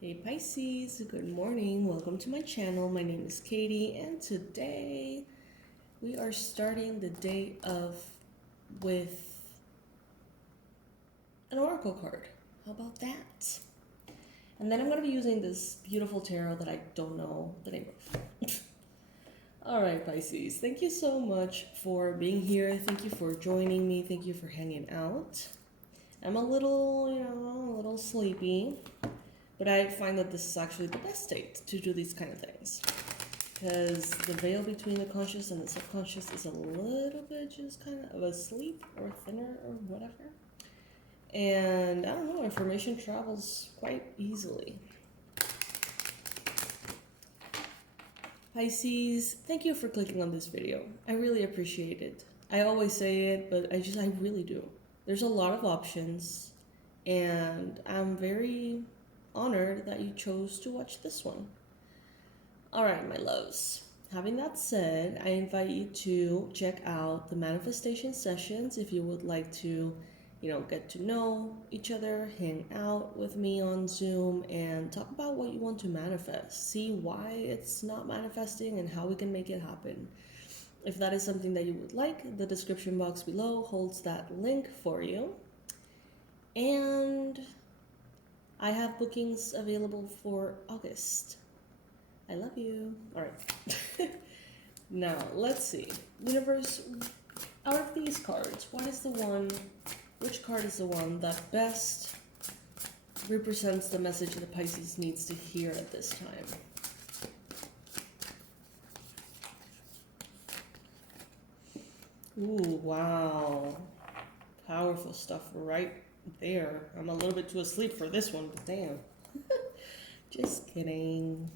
Hey Pisces, good morning. Welcome to my channel. My name is Katie, and today we are starting the day with an oracle card. How about that? And then I'm going to be using this beautiful tarot that I don't know the name of. All right, Pisces, thank you so much for being here. Thank you for joining me. Thank you for hanging out. I'm a little sleepy. But I find that this is actually the best state to do these kind of things, because the veil between the conscious and the subconscious is a little bit just kind of asleep or thinner or whatever. And I don't know, information travels quite easily. Pisces, thank you for clicking on this video. I really appreciate it. I always say it, but I really do. There's a lot of options, and I'm very honored that you chose to watch this one. All right, my loves. Having that said, I invite you to check out the manifestation sessions if you would like to, get to know each other, hang out with me on Zoom, and talk about what you want to manifest. See why it's not manifesting and how we can make it happen. If that is something that you would like, the description box below holds that link for you. And I have bookings available for August. I love you. All right. Now, let's see. Universe, out of these cards, which card is the one that best represents the message that Pisces needs to hear at this time? Ooh, wow. Powerful stuff right there. I'm a little bit too asleep for this one, but damn. Just kidding.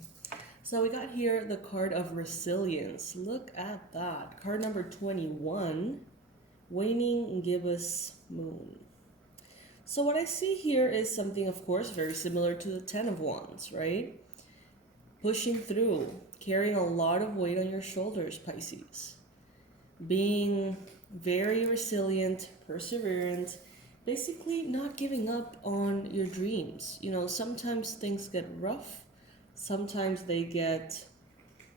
So we got here the card of resilience. Look at that. Card number 21, waning gibbous moon. So what I see here is something, of course, very similar to the 10 of Wands, right? Pushing through, carrying a lot of weight on your shoulders, Pisces. Being very resilient, perseverant, basically not giving up on your dreams. Sometimes things get rough. Sometimes they get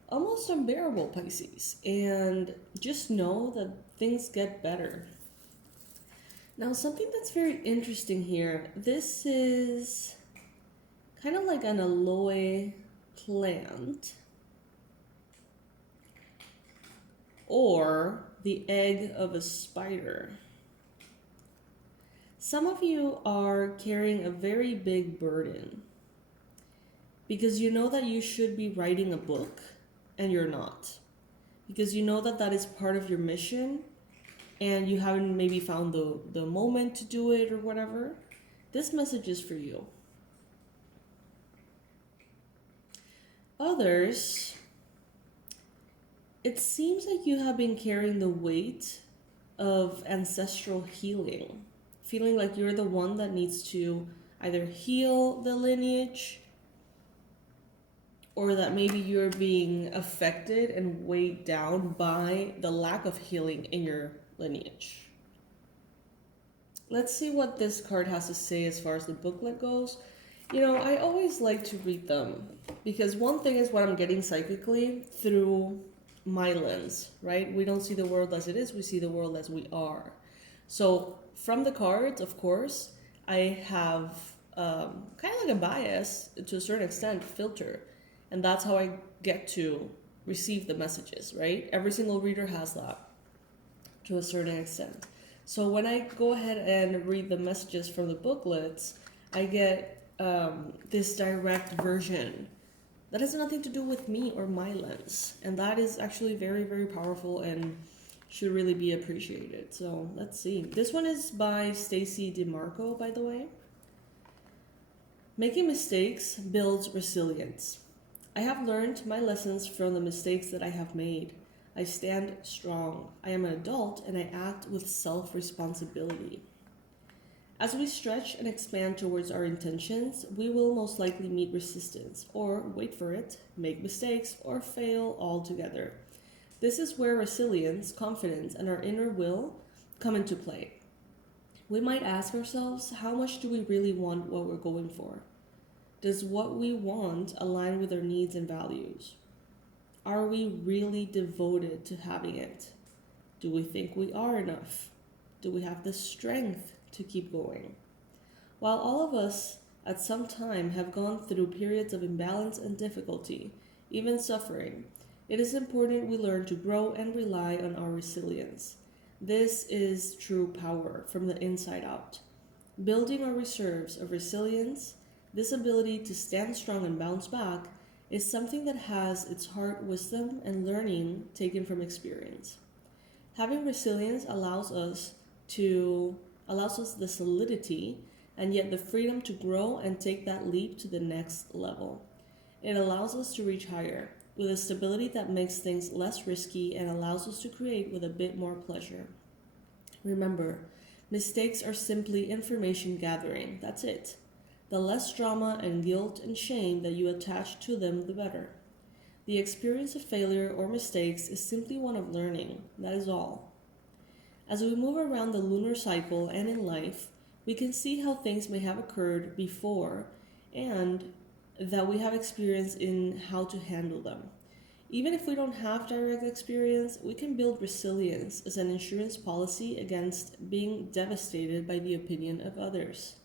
almost unbearable, Pisces. And just know that things get better. Now, something that's very interesting here. This is kind of like an aloe plant, or the egg of a spider. Some of you are carrying a very big burden because you know that you should be writing a book and you're not. Because you know that that is part of your mission and you haven't maybe found the moment to do it or whatever. This message is for you. Others, it seems like you have been carrying the weight of ancestral healing. Feeling like you're the one that needs to either heal the lineage, or that maybe you're being affected and weighed down by the lack of healing in your lineage. Let's see what this card has to say as far as the booklet goes. I always like to read them because one thing is what I'm getting psychically through my lens, right? We don't see the world as it is, we see the world as we are. So from the cards, of course, I have kind of like a bias, to a certain extent, filter. And that's how I get to receive the messages, right? Every single reader has that to a certain extent. So when I go ahead and read the messages from the booklets, I get this direct version that has nothing to do with me or my lens. And that is actually very, very powerful and should really be appreciated. So let's see. This one is by Stacy DeMarco, by the way. Making mistakes builds resilience. I have learned my lessons from the mistakes that I have made. I stand strong. I am an adult and I act with self-responsibility. As we stretch and expand towards our intentions, we will most likely meet resistance, or wait for it, make mistakes, or fail altogether. This is where resilience, confidence, and our inner will come into play. We might ask ourselves, how much do we really want what we're going for? Does what we want align with our needs and values? Are we really devoted to having it? Do we think we are enough? Do we have the strength to keep going? While all of us at some time have gone through periods of imbalance and difficulty, even suffering, it is important we learn to grow and rely on our resilience. This is true power from the inside out. Building our reserves of resilience, this ability to stand strong and bounce back, is something that has its heart wisdom and learning taken from experience. Having resilience allows us the solidity and yet the freedom to grow and take that leap to the next level. It allows us to reach higher with a stability that makes things less risky and allows us to create with a bit more pleasure. Remember, mistakes are simply information gathering. That's it. The less drama and guilt and shame that you attach to them, the better. The experience of failure or mistakes is simply one of learning. That is all. As we move around the lunar cycle and in life, we can see how things may have occurred before and that we have experience in how to handle them. Even if we don't have direct experience, we can build resilience as an insurance policy against being devastated by the opinion of others.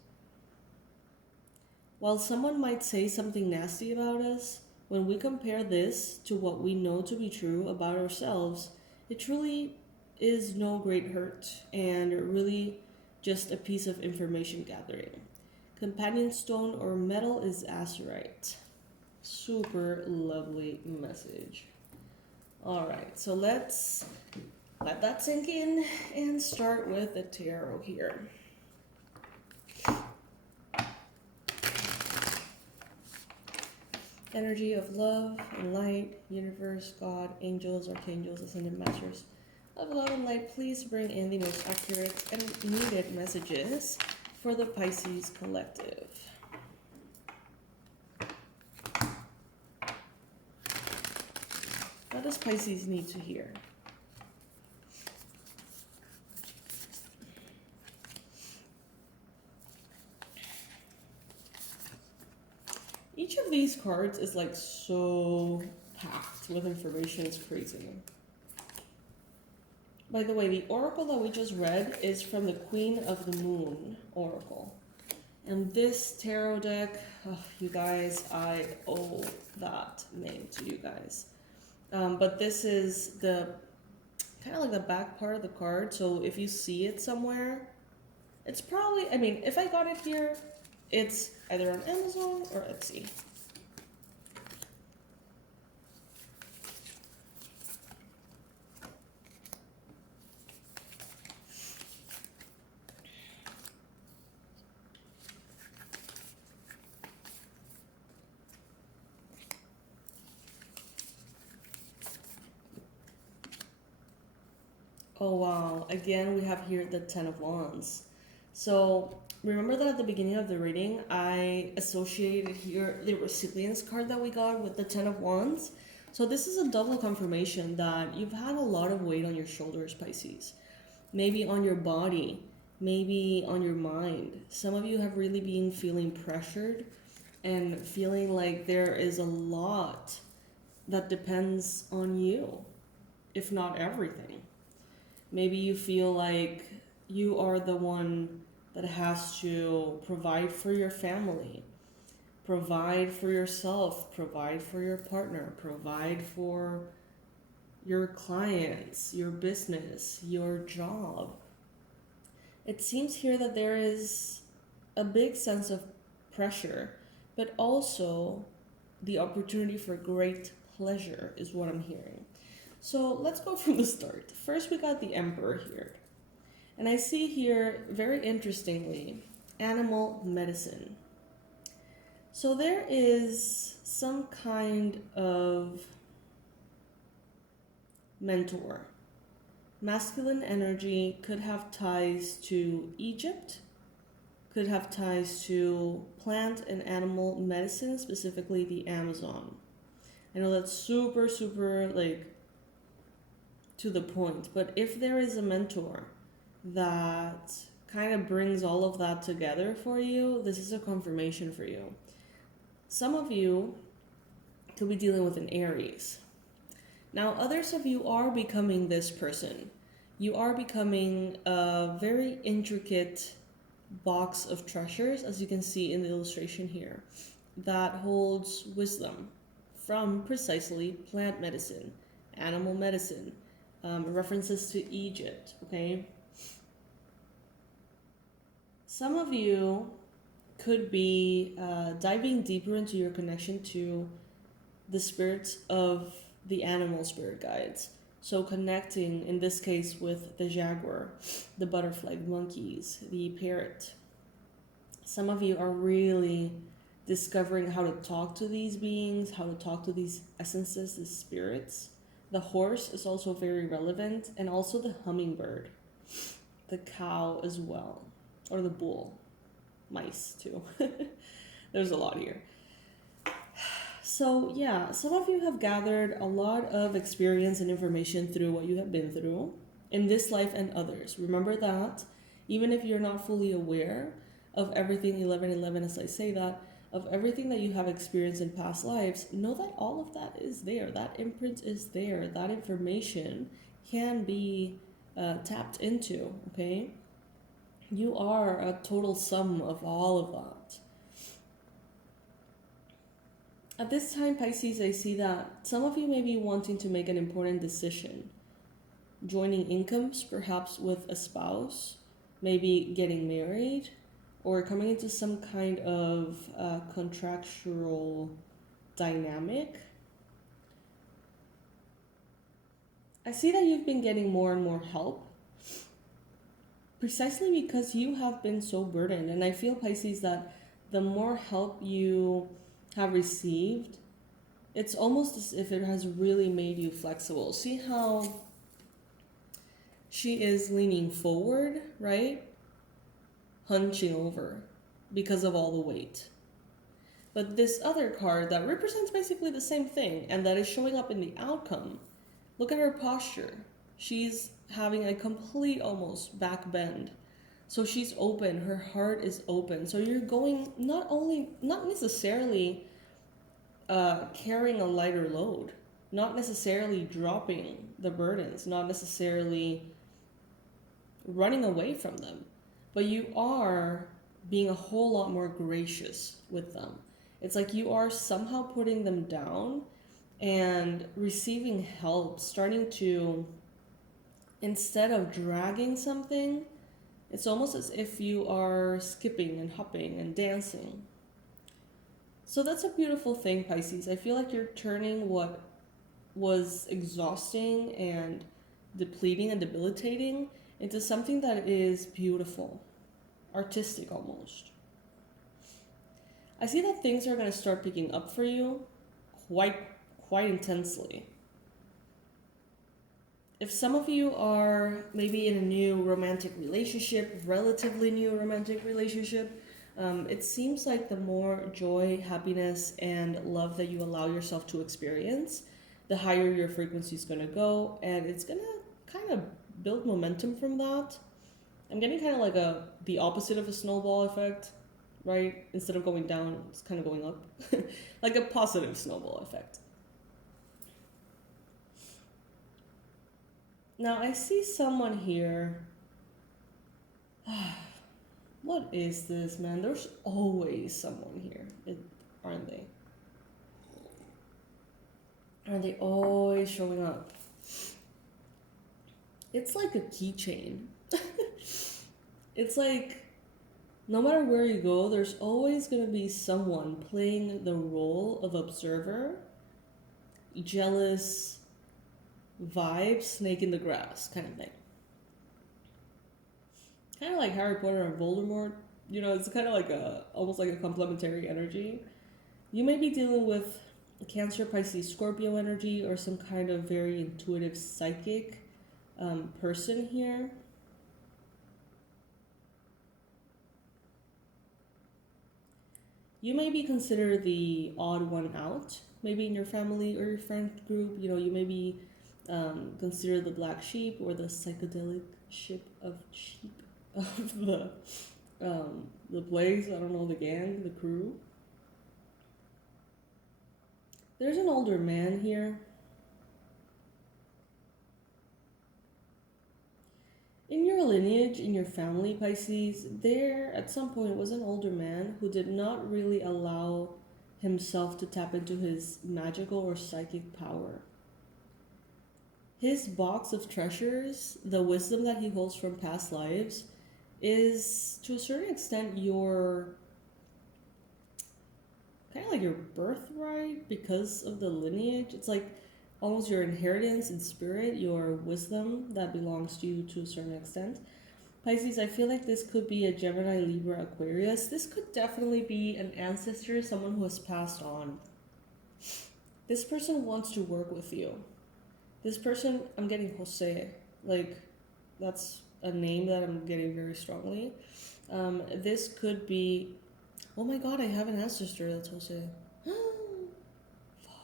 While someone might say something nasty about us, when we compare this to what we know to be true about ourselves, it truly is no great hurt and really just a piece of information gathering. Companion stone or metal is azurite. Super lovely message. All right, so let's let that sink in and start with the tarot here. Energy of love and light, universe, God, angels, archangels, ascended masters of love and light, please bring in the most accurate and needed messages for the Pisces collective. What does Pisces need to hear? Each of these cards is like so packed with information, it's crazy. By the way, the oracle that we just read is from the Queen of the Moon oracle. And this tarot deck, oh, you guys, I owe that name to you guys. But this is the kind of like the back part of the card. So if you see it somewhere, it's probably, I mean, if I got it here, it's either on Amazon or Etsy. Oh wow, again we have here the Ten of Wands. So remember that at the beginning of the reading, I associated here the resilience card that we got with the Ten of Wands. So this is a double confirmation that you've had a lot of weight on your shoulders, Pisces. Maybe on your body, maybe on your mind. Some of you have really been feeling pressured and feeling like there is a lot that depends on you, if not everything. Maybe you feel like you are the one that has to provide for your family, provide for yourself, provide for your partner, provide for your clients, your business, your job. It seems here that there is a big sense of pressure, but also the opportunity for great pleasure is what I'm hearing. So let's go from the start. First, we got the Emperor here. And I see here, very interestingly, animal medicine. So there is some kind of mentor. Masculine energy could have ties to Egypt, could have ties to plant and animal medicine, specifically the Amazon. I know that's super, like, to the point, but if there is a mentor that kind of brings all of that together for you, this is a confirmation for you. some of you could be dealing with an Aries. Now, others of you are becoming this person. You are becoming a very intricate box of treasures, as you can see in the illustration here, that holds wisdom from precisely plant medicine, animal medicine, references to Egypt, okay? Some of you could be diving deeper into your connection to the spirits of the animal spirit guides. So connecting, in this case, with the jaguar, the butterfly, the monkeys, the parrot. Some of you are really discovering how to talk to these beings, how to talk to these essences, these spirits. The horse is also very relevant, and also the hummingbird, the cow as well, or the bull, mice too. There's a lot here. So yeah, some of you have gathered a lot of experience and information through what you have been through in this life and others. Remember that even if you're not fully aware of everything 1111, as I say that, of everything that you have experienced in past lives, know that all of that is there. That imprint is there. That information can be tapped into, okay? You are a total sum of all of that. At this time, Pisces, I see that some of you may be wanting to make an important decision. Joining incomes, perhaps with a spouse, maybe getting married, or coming into some kind of contractual dynamic. I see that you've been getting more and more help, precisely because you have been so burdened. And I feel, Pisces, that the more help you have received, it's almost as if it has really made you flexible. See how she is leaning forward, right? Hunching over because of all the weight. But this other card that represents basically the same thing and that is showing up in the outcome, look at her posture. She's having a complete almost back bend. So she's open, her heart is open. So you're going not necessarily carrying a lighter load, not necessarily dropping the burdens, not necessarily running away from them, but you are being a whole lot more gracious with them. It's like you are somehow putting them down and receiving help, starting to, instead of dragging something, it's almost as if you are skipping and hopping and dancing. So that's a beautiful thing, Pisces. I feel like you're turning what was exhausting and depleting and debilitating into something that is beautiful, artistic almost. I see that things are going to start picking up for you quite intensely. If some of you are maybe in a new romantic relationship, relatively new romantic relationship, it seems like the more joy, happiness, and love that you allow yourself to experience, the higher your frequency is going to go, and it's going to kind of build momentum from that. I'm getting kind of like the opposite of a snowball effect, right? Instead of going down, it's kind of going up. Like a positive snowball effect. Now I see someone here. What is this, man? There's always someone here, aren't they? Are they always showing up? It's like a keychain. It's like, no matter where you go, there's always going to be someone playing the role of observer, jealous vibe, snake in the grass kind of thing. Kind of like Harry Potter and Voldemort. You know, it's kind of like almost like a complementary energy. You may be dealing with Cancer, Pisces, Scorpio energy, or some kind of very intuitive, psychic person here. You may be considered the odd one out, maybe in your family or your friend group. You know, you may be considered the black sheep or the psychedelic sheep of the place. I don't know, the gang, the crew. There's an older man here. In your lineage, in your family, Pisces, there at some point was an older man who did not really allow himself to tap into his magical or psychic power. His box of treasures, the wisdom that he holds from past lives, is to a certain extent your kind of like your birthright because of the lineage. It's like almost your inheritance in spirit, your wisdom that belongs to you to a certain extent. Pisces, I feel like this could be a Gemini, Libra, Aquarius. This could definitely be an ancestor, someone who has passed on. This person wants to work with you. This person, I'm getting Jose. Like, that's a name that I'm getting very strongly. This could be, oh my god, I have an ancestor that's Jose. Fuck.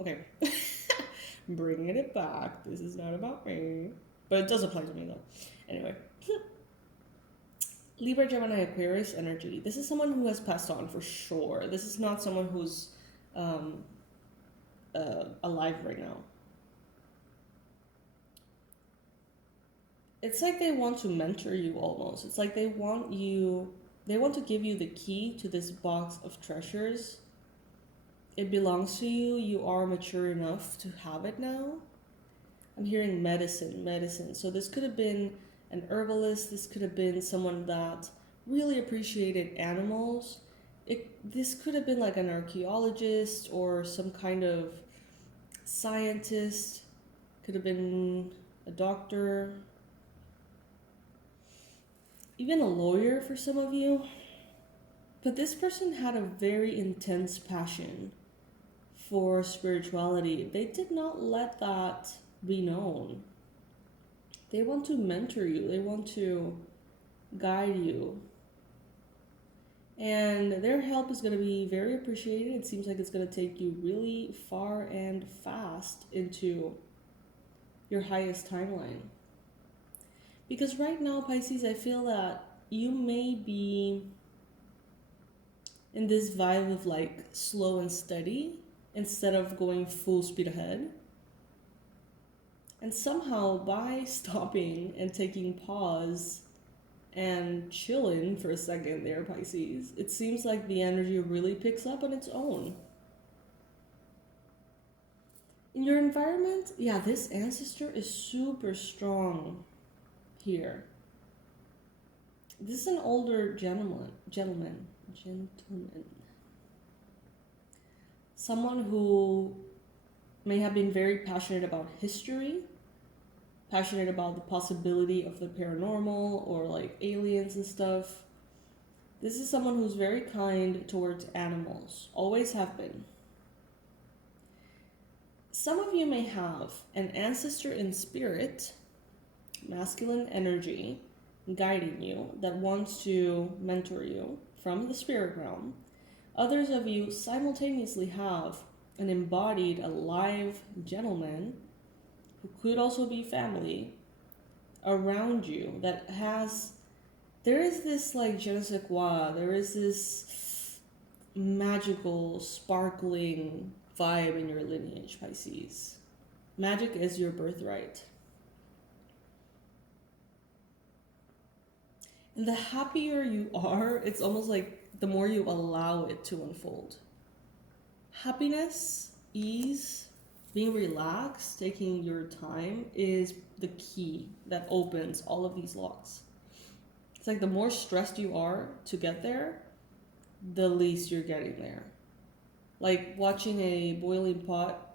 Okay. Bringing it back. This is not about me. But it does apply to me though. Anyway. Libra, Gemini, Aquarius energy. This is someone who has passed on for sure. This is not someone who's alive right now. It's like they want to mentor you almost. It's like they want to give you the key to this box of treasures. It belongs to you. You are mature enough to have it now. I'm hearing medicine. So this could have been an herbalist. This could have been someone that really appreciated animals. This could have been like an archaeologist or some kind of scientist. Could have been a doctor. Even a lawyer for some of you. But this person had a very intense passion for spirituality. They did not let that be known. They want to mentor you. They want to guide you. And their help is going to be very appreciated. It seems like it's going to take you really far and fast into your highest timeline. Because right now, Pisces, I feel that you may be in this vibe of like slow and steady instead of going full speed ahead. And somehow by stopping and taking pause and chilling for a second there, Pisces, it seems like the energy really picks up on its own. In your environment, yeah, this ancestor is super strong here. This is an older gentleman. Someone who may have been very passionate about history, passionate about the possibility of the paranormal or like aliens and stuff. This is someone who's very kind towards animals, always have been. Some of you may have an ancestor in spirit, masculine energy, guiding you, that wants to mentor you from the spirit realm. Others of you simultaneously have an embodied, alive gentleman who could also be family around you that has, there is this like je ne sais quoi, there is this magical, sparkling vibe in your lineage, Pisces. Magic is your birthright. And the happier you are, it's almost like the more you allow it to unfold. Happiness, ease, being relaxed, taking your time is the key that opens all of these locks. It's like the more stressed you are to get there, the least you're getting there. Like watching a boiling pot,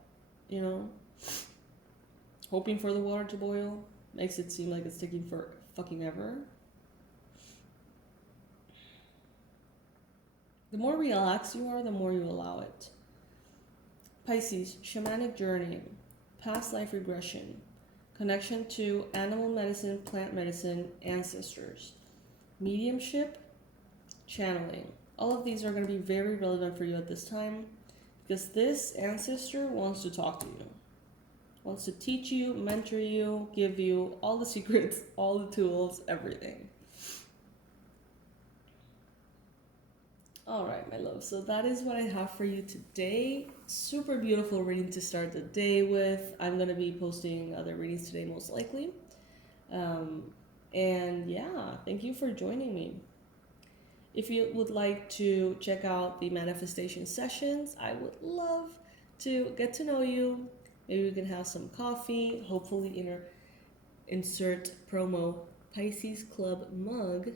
you know, hoping for the water to boil makes it seem like it's taking for fucking ever. The more relaxed you are, the more you allow it. Pisces, shamanic journey, past life regression, connection to animal medicine, plant medicine, ancestors, mediumship, channeling. All of these are going to be very relevant for you at this time because this ancestor wants to talk to you, wants to teach you, mentor you, give you all the secrets, all the tools, everything. All right, my love. So that is what I have for you today. Super beautiful reading to start the day with. I'm going to be posting other readings today, most likely. And yeah, thank you for joining me. If you would like to check out the manifestation sessions, I would love to get to know you. Maybe we can have some coffee. Hopefully, insert promo Pisces Club mug.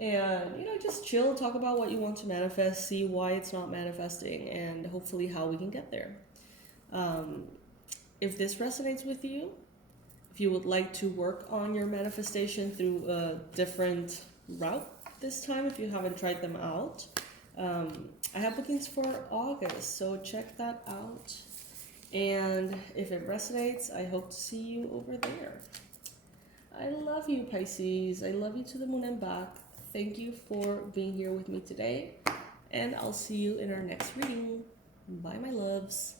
And, just chill, talk about what you want to manifest, see why it's not manifesting, and hopefully how we can get there. If this resonates with you, if you would like to work on your manifestation through a different route this time, if you haven't tried them out, I have bookings for August, so check that out. And if it resonates, I hope to see you over there. I love you, Pisces. I love you to the moon and back. Thank you for being here with me today, and I'll see you in our next reading. Bye, my loves.